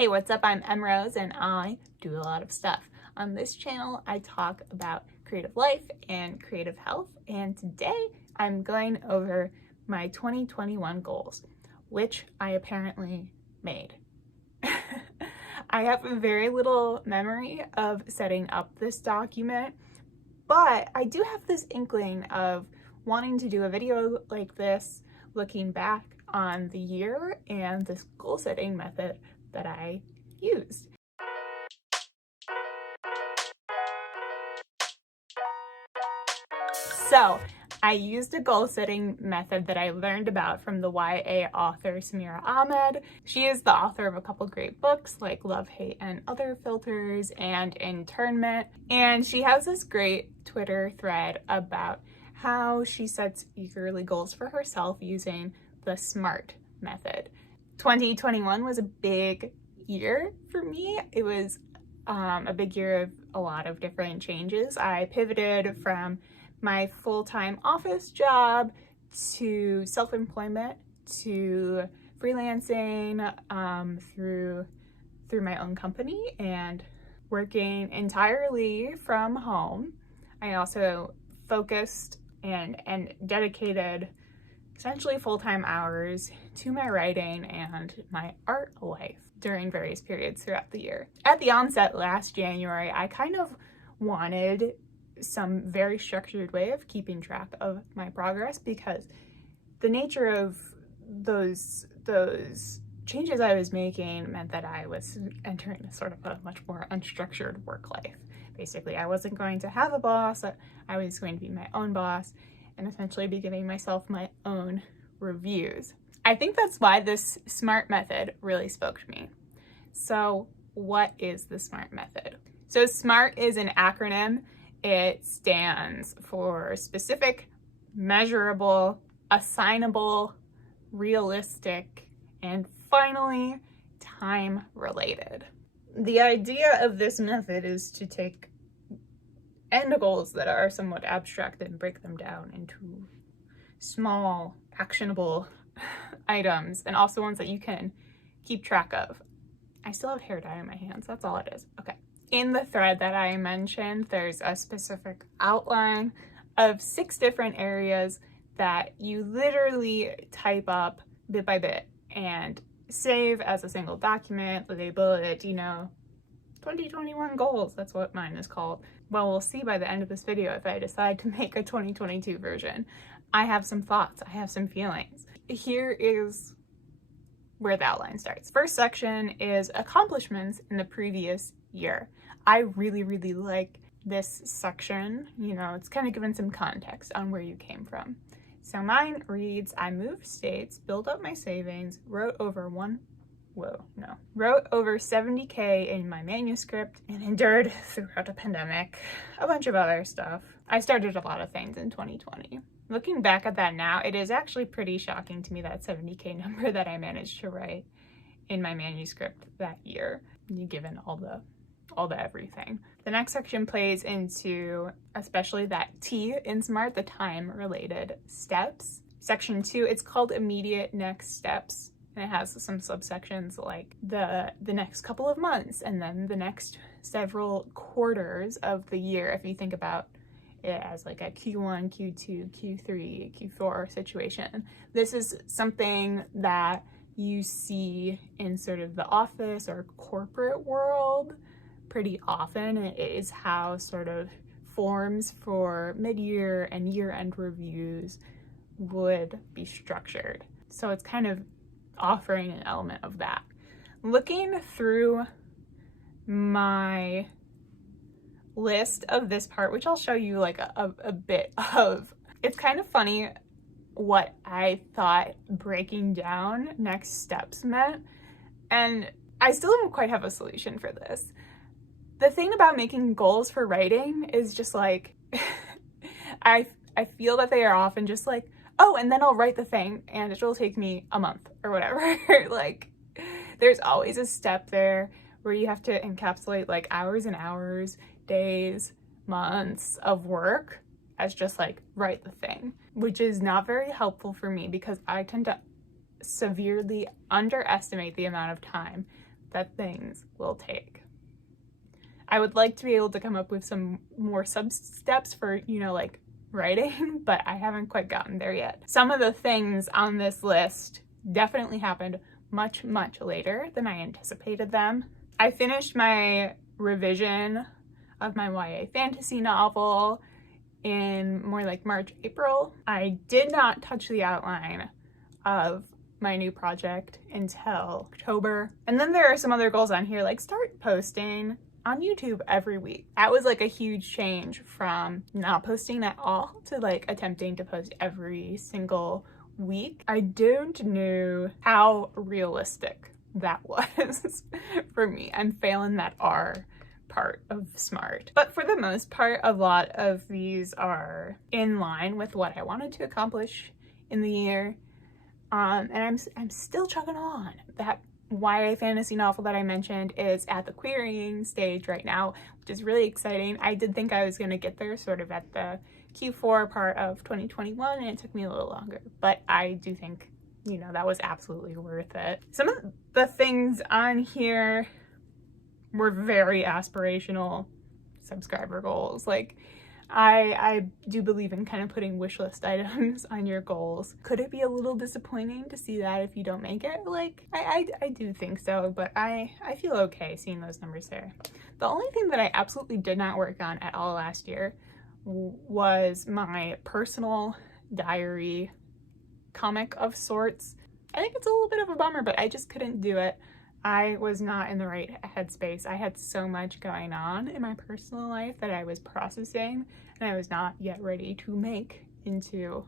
Hey, what's up? I'm Em Rose and I do a lot of stuff. On this channel, I talk about creative life and creative health, and today I'm going over my 2021 goals, which I apparently made. I have very little memory of setting up this document, but I do have this inkling of wanting to do a video like this, looking back on the year and this goal setting method that I used. So I used a goal setting method that I learned about from the YA author Samira Ahmed. She is the author of a couple great books like Love, Hate, and Other Filters and Internment. And she has this great Twitter thread about how she sets yearly goals for herself using the SMART method. 2021 was a big year for me. It was a big year of a lot of different changes. I pivoted from my full-time office job to self-employment to freelancing through my own company and working entirely from home. I also focused and dedicated essentially full-time hours to my writing and my art life during various periods throughout the year. At the onset last January, I kind of wanted some very structured way of keeping track of my progress because the nature of those changes I was making meant that I was entering sort of a much more unstructured work life. Basically, I wasn't going to have a boss, I was going to be my own boss and essentially be giving myself my own reviews. I think that's why this SMART method really spoke to me. So what is the SMART method? So SMART is an acronym. It stands for specific, measurable, assignable, realistic, and finally, time-related. The idea of this method is to take end goals that are somewhat abstract and break them down into small, actionable items, and also ones that you can keep track of. I still have hair dye in my hands, that's all it is. Okay. In the thread that I mentioned, there's a specific outline of 6 different areas that you literally type up bit by bit and save as a single document, label it, 2021 goals, that's what mine is called. Well, we'll see by the end of this video if I decide to make a 2022 version. I have some thoughts, I have some feelings. Here is where the outline starts. First section is accomplishments in the previous year. I really like this section. It's kind of giving some context on where you came from. So mine reads, I moved states, built up my savings, wrote over 70K in my manuscript, and endured throughout a pandemic, a bunch of other stuff. I started a lot of things in 2020. Looking back at that now, it is actually pretty shocking to me, that 70K number that I managed to write in my manuscript that year, given all the everything. The next section plays into especially that T in SMART, the time-related steps. Section 2, it's called immediate next steps. And it has some subsections like the next couple of months and then the next several quarters of the year, if you think about it as like a Q1, Q2, Q3, Q4 situation. This is something that you see in sort of the office or corporate world pretty often. It is how sort of forms for mid-year and year-end reviews would be structured. So it's kind of offering an element of that. Looking through my list of this part, which I'll show you like a bit of, it's kind of funny what I thought breaking down next steps meant, and I still don't quite have a solution for this. The thing about making goals for writing is just like, I feel that they are often just like, oh, and then I'll write the thing and it'll take me a month or whatever. Like, there's always a step there where you have to encapsulate like hours and hours, days, months of work as just like write the thing, which is not very helpful for me because I tend to severely underestimate the amount of time that things will take. I would like to be able to come up with some more sub-steps for, you know, like writing, but I haven't quite gotten there yet. Some of the things on this list definitely happened much, much later than I anticipated them. I finished my revision of my YA fantasy novel in more like March, April. I did not touch the outline of my new project until October. And then there are some other goals on here, like start posting on YouTube every week. That was like a huge change from not posting at all to like attempting to post every single week. I don't know how realistic that was for me. I'm failing that R part of SMART. But for the most part, a lot of these are in line with what I wanted to accomplish in the year. And I'm still chugging on. That YA fantasy novel that I mentioned is at the querying stage right now, which is really exciting. I did think I was going to get there sort of at the Q4 part of 2021, and it took me a little longer, but I do think, you know, that was absolutely worth it. Some of the things on here were very aspirational subscriber goals. Like, I do believe in kind of putting wish list items on your goals. Could it be a little disappointing to see that if you don't make it? Like, I do think so, but I feel okay seeing those numbers there. The only thing that I absolutely did not work on at all last year was my personal diary comic of sorts. I think it's a little bit of a bummer, but I just couldn't do it. I was not in the right headspace. I had so much going on in my personal life that I was processing, and I was not yet ready to make into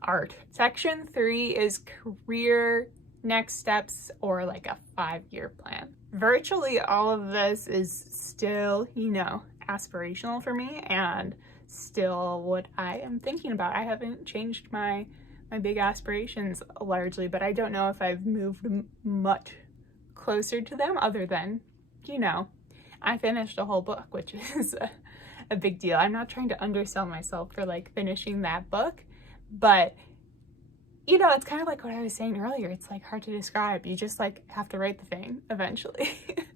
art. Section 3 is career next steps, or like a 5-year plan. Virtually all of this is still, you know, aspirational for me and still what I am thinking about. I haven't changed my big aspirations largely, but I don't know if I've moved much closer to them other than, you know, I finished a whole book, which is a big deal. I'm not trying to undersell myself for like finishing that book, but you know, it's kind of like what I was saying earlier. It's like hard to describe. You just like have to write the thing eventually.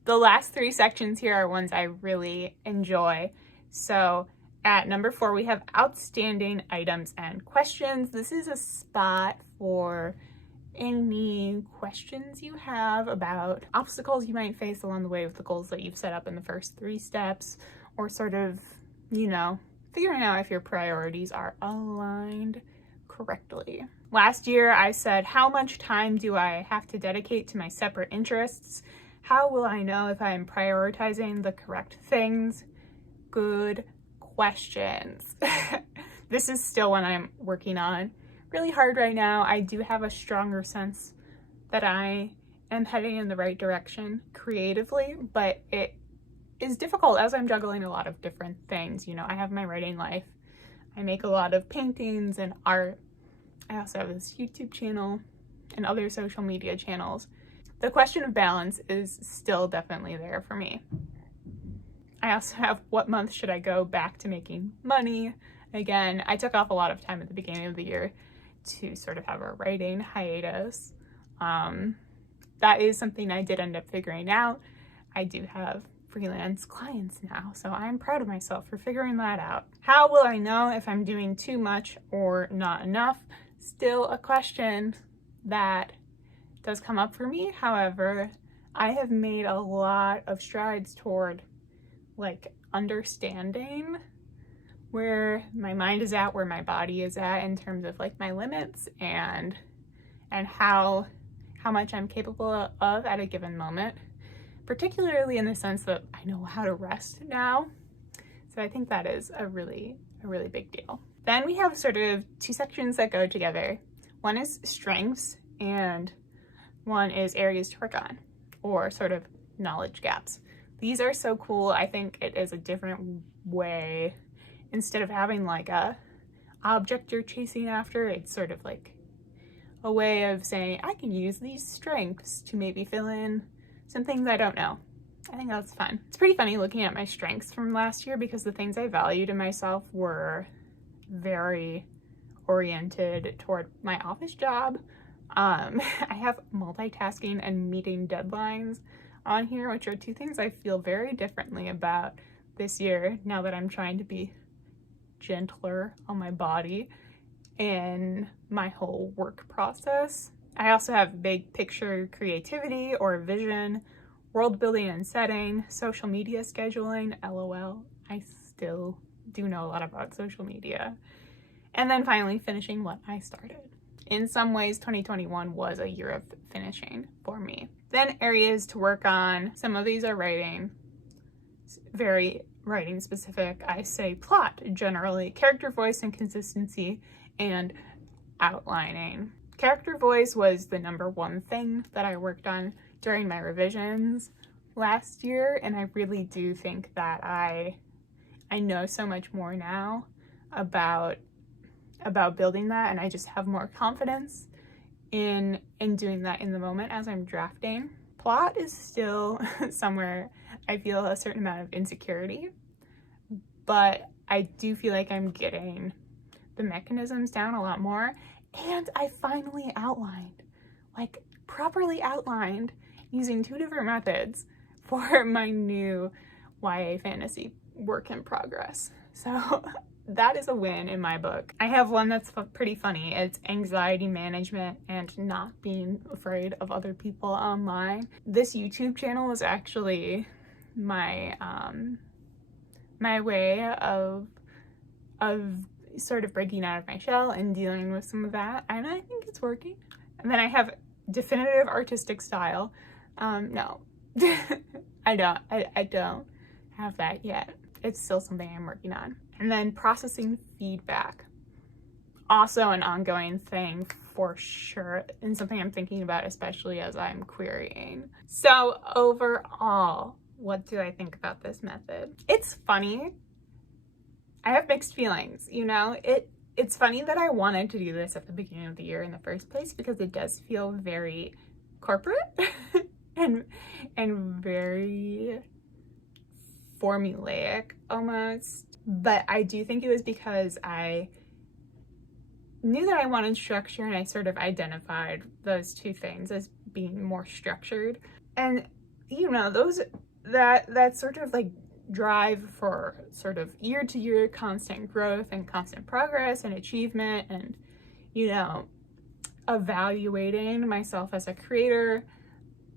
The last 3 sections here are ones I really enjoy. So at number 4, we have outstanding items and questions. This is a spot for any questions you have about obstacles you might face along the way with the goals that you've set up in the first 3 steps, or sort of, you know, figuring out if your priorities are aligned correctly. Last year I said, how much time do I have to dedicate to my separate interests? How will I know if I am prioritizing the correct things? Good questions. This is still one I'm working on really hard right now. I do have a stronger sense that I am heading in the right direction creatively, but it is difficult as I'm juggling a lot of different things. You know, I have my writing life. I make a lot of paintings and art. I also have this YouTube channel and other social media channels. The question of balance is still definitely there for me. I also have, what month should I go back to making money? Again, I took off a lot of time at the beginning of the year to sort of have a writing hiatus. That is something I did end up figuring out. I do have freelance clients now, so I'm proud of myself for figuring that out. How will I know if I'm doing too much or not enough? Still a question that does come up for me. However, I have made a lot of strides toward like understanding where my mind is at, where my body is at in terms of like my limits and how much I'm capable of at a given moment, particularly in the sense that I know how to rest now. So I think that is a really big deal. Then we have sort of 2 sections that go together. One is strengths and one is areas to work on, or sort of knowledge gaps. These are so cool. I think it is a different way. Instead of having like a object you're chasing after, it's sort of like a way of saying, I can use these strengths to maybe fill in some things I don't know. I think that's fun. It's pretty funny looking at my strengths from last year because the things I valued in myself were very oriented toward my office job, I have multitasking and meeting deadlines on here, which are two things I feel very differently about this year now that I'm trying to be gentler on my body in my whole work process. I also have big picture creativity or vision, world building and setting, social media scheduling, LOL. I still do know a lot about social media. And then finally finishing what I started. In some ways, 2021 was a year of finishing for me. Then areas to work on. Some of these are writing, very writing specific. I say plot generally, character voice and consistency, and outlining. Character voice was the number one thing that I worked on during my revisions last year, and I really do think that I know so much more now about building that, and I just have more confidence in doing that in the moment as I'm drafting. Plot is still somewhere I feel a certain amount of insecurity, but I do feel like I'm getting the mechanisms down a lot more, and I finally outlined, like properly outlined, using 2 different methods for my new YA fantasy work in progress. So that is a win in my book. I have one that's pretty funny. It's anxiety management and not being afraid of other people online. This YouTube channel is actually my my way of sort of breaking out of my shell and dealing with some of that, and I think it's working. And then I have definitive artistic style. No, I don't have that yet. It's still something I'm working on. And then processing feedback, also an ongoing thing for sure, and something I'm thinking about especially as I'm querying. So overall, what do I think about this method? It's funny. I have mixed feelings, you know? It's funny that I wanted to do this at the beginning of the year in the first place, because it does feel very corporate and very formulaic almost. But I do think it was because I knew that I wanted structure, and I sort of identified those two things as being more structured. And you know, that sort of like drive for sort of year to year constant growth and constant progress and achievement, and you know, evaluating myself as a creator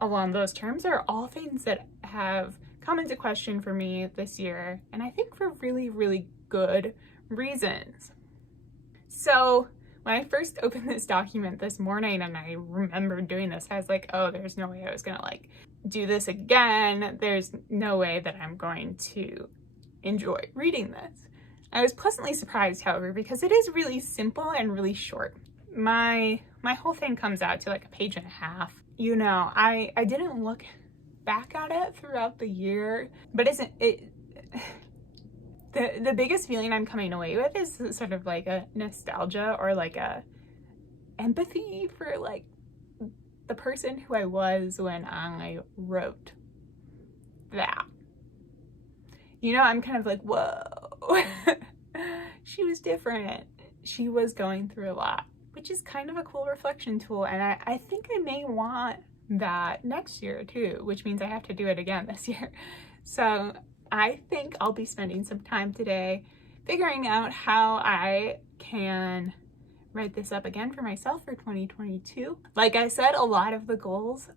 along those terms are all things that have come into question for me this year, and I think for really, really good reasons. So when I first opened this document this morning and I remembered doing this, I was like, oh, there's no way I was gonna like do this again. There's no way that I'm going to enjoy reading this. I was pleasantly surprised, however, because it is really simple and really short. My whole thing comes out to like a page and a half. You know, I didn't look back at it throughout the year, but isn't it the biggest feeling I'm coming away with is sort of like a nostalgia or like a empathy for like the person who I was when I wrote that. You know, I'm kind of like, whoa, she was different. She was going through a lot, which is kind of a cool reflection tool. And I think I may want that next year too, which means I have to do it again this year. So I think I'll be spending some time today figuring out how I can write this up again for myself for 2022. Like I said, a lot of the goals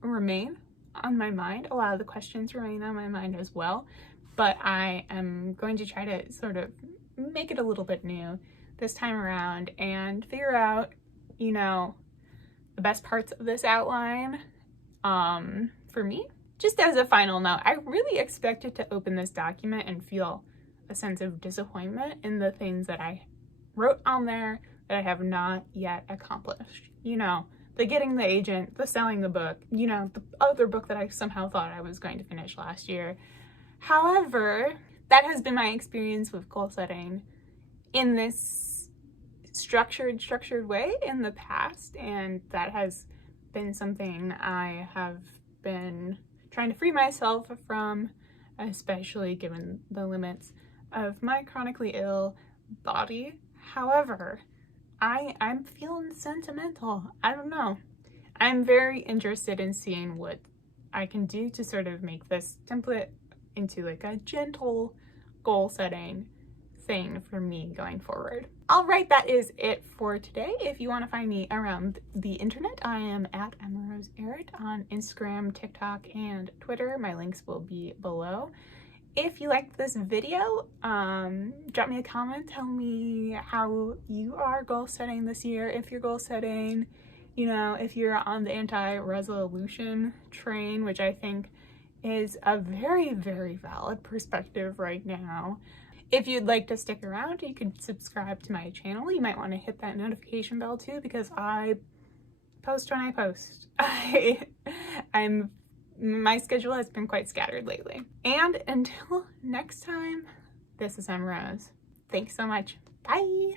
remain on my mind. A lot of the questions remain on my mind as well, but I am going to try to sort of make it a little bit new this time around and figure out, you know, the best parts of this outline for me. Just as a final note, I really expected to open this document and feel a sense of disappointment in the things that I wrote on there that I have not yet accomplished. You know, the getting the agent, the selling the book, you know, the other book that I somehow thought I was going to finish last year. However, that has been my experience with goal setting in this structured way in the past, and that has been something I have been trying to free myself from, especially given the limits of my chronically ill body. However, I'm feeling sentimental. I don't know. I'm very interested in seeing what I can do to sort of make this template into like a gentle goal setting thing for me going forward. All right, that is it for today. If you want to find me around the internet, I am at EmmaRoseErit on Instagram, TikTok, and Twitter. My links will be below. If you liked this video, drop me a comment. Tell me how you are goal setting this year. If you're goal setting, you know, if you're on the anti-resolution train, which I think is a very, very valid perspective right now. If you'd like to stick around, you can subscribe to my channel. You might want to hit that notification bell too, because I post when I post. My schedule has been quite scattered lately. And until next time, this is Emma Rose. Thanks so much. Bye.